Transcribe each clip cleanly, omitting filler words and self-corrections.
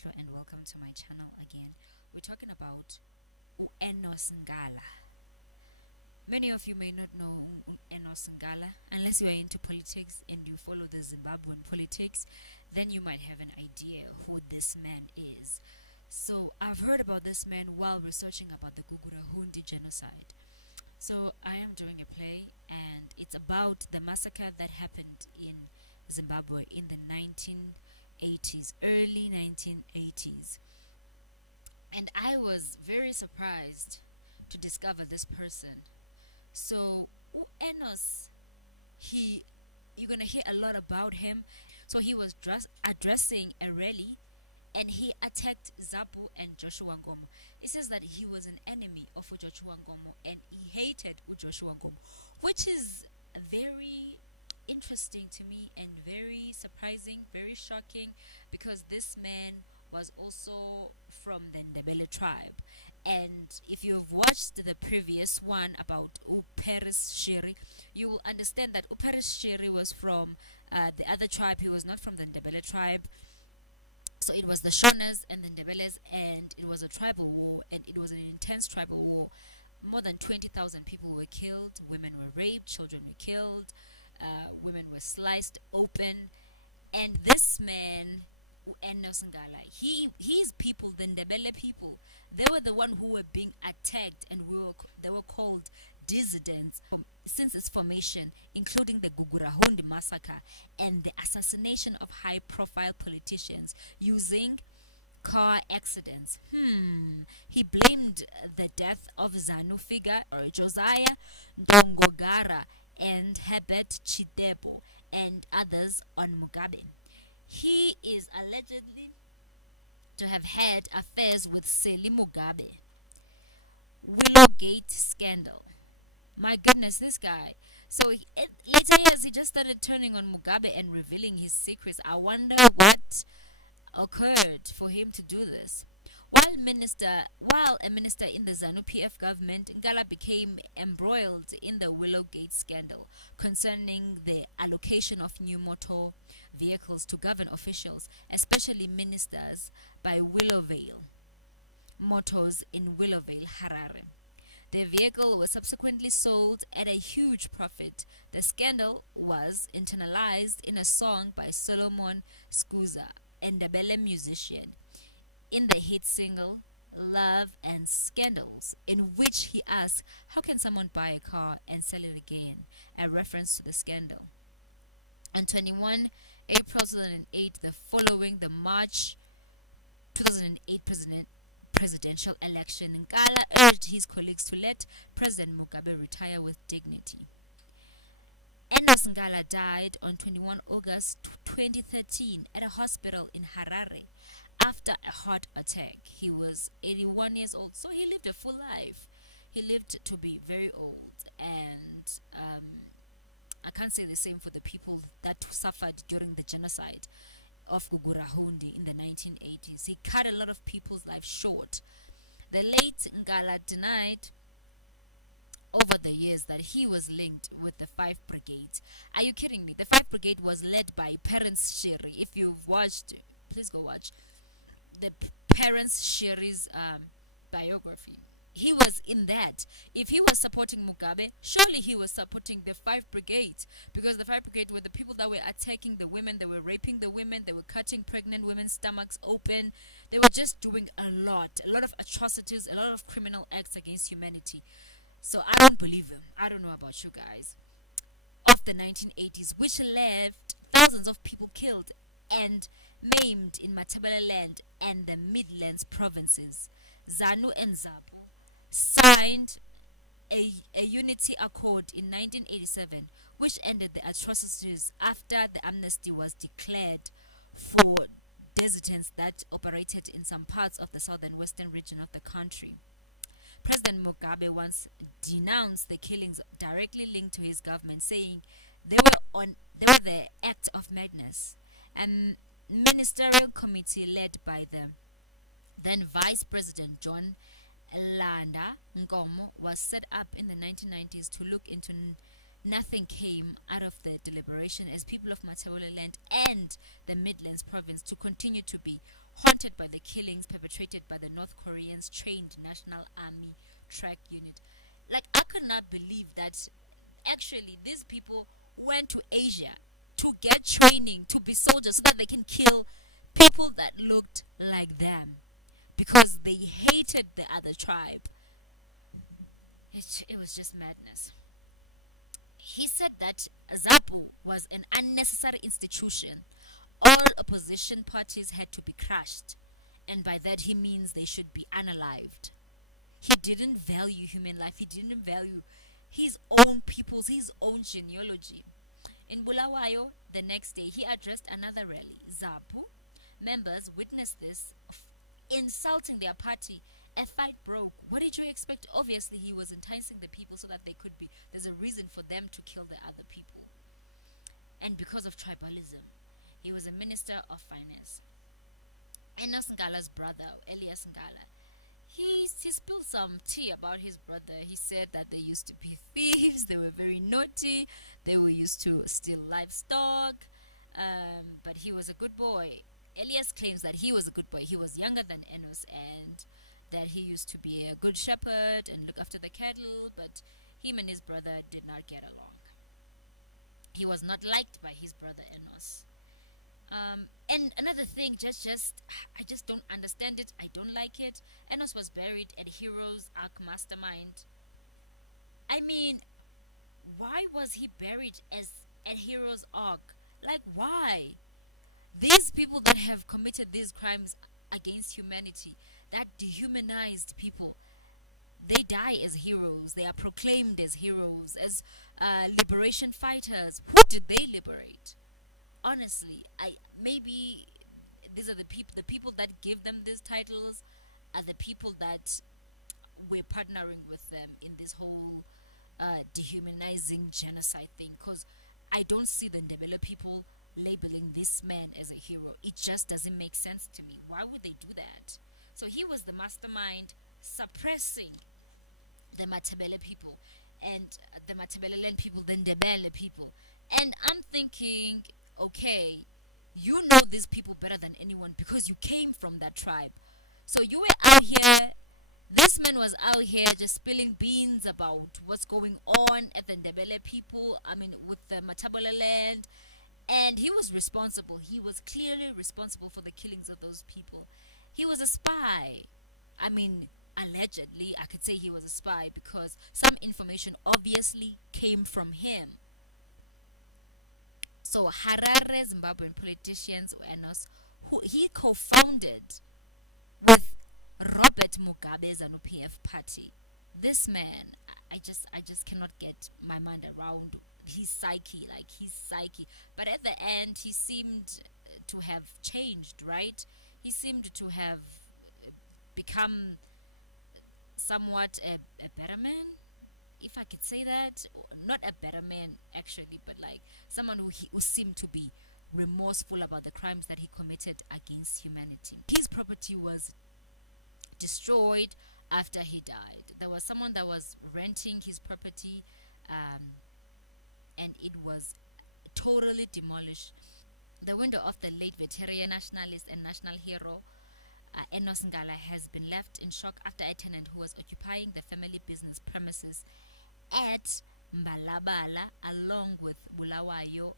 Mahlo and welcome to my channel again. We're talking about Enos Nkala. Many of you may not know Enos Nkala unless you are into politics and you follow the Zimbabwean politics, then you might have an idea who this man is. So I've heard about this man while researching about the Gugurahundi genocide. So I am doing a play and it's about the massacre that happened in Zimbabwe in the 1980s, early 1980s. And I was very surprised to discover this person. So Enos, he you're gonna hear a lot about him. So he was addressing a rally and he attacked Zapu and Joshua Ngomo. He says that he was an enemy of Joshua Ngomo and he hated Joshua Ngomo, which is very interesting to me and very surprising, very shocking, because this man was also from the Ndebele tribe. And if you've watched the previous one about Uperis Shiri, you will understand that Uperis Shiri was from the other tribe. He was not from the Ndebele tribe. So it was the Shonas and the Ndebeles, and it was a tribal war, and it was an intense tribal war. More than 20,000 people were killed, women were raped, children were killed, women were sliced open, and this man, Enos Nkala, his people, the Ndebele people, they were the one who were being attacked, and they were called dissidents since its formation, including the Gugurahundi massacre and the assassination of high-profile politicians using car accidents. He blamed the death of ZANU figure or Josiah Ndongogara and Herbert Chidebo and others on Mugabe. He is allegedly to have had affairs with Seli Mugabe. Willowgate scandal. My goodness, this guy. So later years, he just started turning on Mugabe and revealing his secrets. I wonder what occurred for him to do this. While a minister in the ZANU PF government, Nkala became embroiled in the Willowgate scandal concerning the allocation of new motor vehicles to government officials, especially ministers, by Willowvale Motors in Willowvale, Harare. The vehicle was subsequently sold at a huge profit. The scandal was internalized in a song by Solomon Skuza, a Ndebele musician, in the hit single Love and Scandals, in which he asks, how can someone buy a car and sell it again? A reference to the scandal. On 21 April 2008, the following the March 2008 presidential election, Nkala urged his colleagues to let President Mugabe retire with dignity. Enos Nkala died on 21 August 2013 at a hospital in Harare after a heart attack. He was 81 years old, so he lived a full life. He lived to be very old, and I can't say the same for the people that suffered during the genocide of Gugurahundi in the 1980s. He cut a lot of people's lives short. The late Nkala denied over the years that he was linked with the 5 Brigade. Are you kidding me? The 5 Brigade was led by Parents Sherry. If you've watched, please go watch the Parents Sherry's biography. He was in that. If he was supporting Mugabe, surely he was supporting the 5 Brigade, because the 5 Brigade were the people that were attacking the women, they were raping the women, they were cutting pregnant women's stomachs open. They were just doing a lot of atrocities, a lot of criminal acts against humanity. So I don't believe them. I don't know about you guys. Of the 1980s, which left thousands of people killed and maimed in Matabele land and the Midlands provinces. ZANU and ZAPU signed a unity accord in 1987, which ended the atrocities after the amnesty was declared for dissidents that operated in some parts of the southern western region of the country. President Mugabe once denounced the killings directly linked to his government, saying they were the act of madness. And ministerial committee led by the then Vice President John Landa Nkomo was set up in the 1990s to look into Nothing came out of the deliberation as people of Matabeleland and the Midlands province to continue to be haunted by the killings perpetrated by the North Koreans trained National Army track unit. Like, I could not believe that actually these people went to Asia to get training to be soldiers so that they can kill people that looked like them because they hated the other tribe. It was just madness. He said that ZAPU was an unnecessary institution. All opposition parties had to be crushed, and by that he means they should be unalived. He didn't value human life, he didn't value his own people's, his own genealogy. In Bulawayo, the next day, he addressed another rally. ZAPU members witnessed this, insulting their party. A fight broke. What did you expect? Obviously, he was enticing the people so that they could be. There's a reason for them to kill the other people. And because of tribalism, he was a minister of finance. Enos Nkala's brother, Elias Nkala, he spilled some tea about his brother. He said that they used to be thieves, they were very naughty, they were used to steal livestock, but he was a good boy. Elias claims that he was a good boy. He was younger than Enos and that he used to be a good shepherd and look after the cattle, but him and his brother did not get along. He was not liked by his brother Enos. And another thing, I just don't understand it. I don't like it. Enos was buried at Heroes Ark Mastermind. I mean, why was he buried as at Heroes Ark? Like, why? These people that have committed these crimes against humanity, that dehumanized people, they die as heroes. They are proclaimed as heroes, as liberation fighters. Who did they liberate? Honestly, I maybe these are the people that give them these titles are the people that we're partnering with them in this whole dehumanizing genocide thing. Because I don't see the Ndebele people labeling this man as a hero. It just doesn't make sense to me. Why would they do that? So he was the mastermind suppressing the Matabele people and the Matabeleland people, the Ndebele people. And I'm thinking, okay, you know these people better than anyone because you came from that tribe. So you were out here, this man was out here just spilling beans about what's going on at the Ndebele people, I mean, with the Matabele land. And he was responsible. He was clearly responsible for the killings of those people. He was a spy. I mean, allegedly, I could say he was a spy because some information obviously came from him. So Harare Zimbabwean politicians Enos, who he co-founded with Robert Mugabe's ZANU-PF party. This man, I just cannot get my mind around his psyche. But at the end, he seemed to have changed, right? He seemed to have become somewhat a better man, if I could say that. Not a better man, actually, but like someone who seemed to be remorseful about the crimes that he committed against humanity. His property was destroyed after he died. There was someone that was renting his property, and it was totally demolished. The widow of the late veteran nationalist and national hero Enos Nkala has been left in shock after a tenant who was occupying the family business premises at Mbalabala along with Bulawayo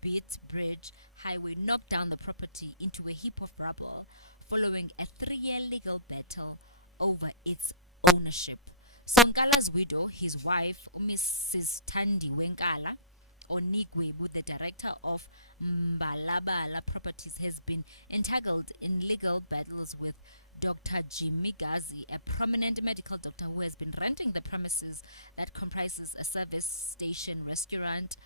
Bit Bridge Highway knocked down the property into a heap of rubble following a 3-year legal battle over its ownership. So Nkala's widow, his wife, Mrs. Tandi Wenkala, or Nigwebu, the director of Mbalabala Properties, has been entangled in legal battles with Dr. Jimmy Gazi, a prominent medical doctor who has been renting the premises that comprises a service station, restaurant,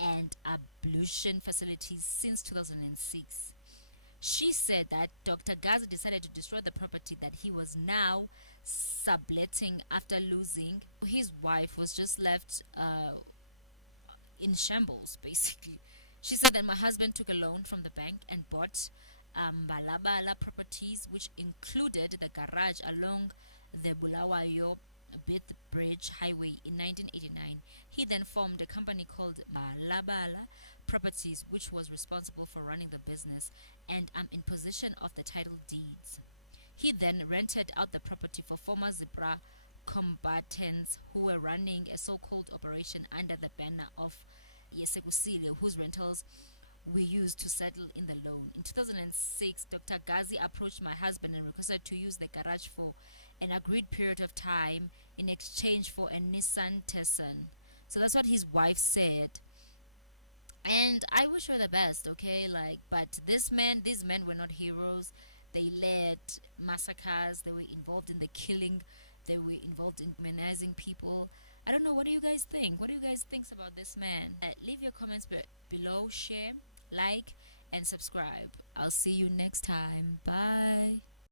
and ablution facilities since 2006. She said that Dr. Gazi decided to destroy the property that he was now subletting after losing. His wife was just left in shambles, basically. She said that my husband took a loan from the bank and bought Balabala properties, which included the garage along the Bulawayo Bith Bridge Highway in 1989. He then formed a company called Balabala Properties, which was responsible for running the business, and in possession of the title deeds. He then rented out the property for former Zipra combatants who were running a so called operation under the banner of Yesekusile, whose rentals we used to settle in the loan. In 2006, Dr. Gazi approached my husband and requested to use the garage for an agreed period of time in exchange for a Nissan Tesson. So that's what his wife said. And I wish her the best, okay? Like, but these men were not heroes. They led massacres. They were involved in the killing. They were involved in humanizing people. I don't know. What do you guys think? What do you guys think about this man? Leave your comments below, share, like, and subscribe. I'll see you next time. Bye.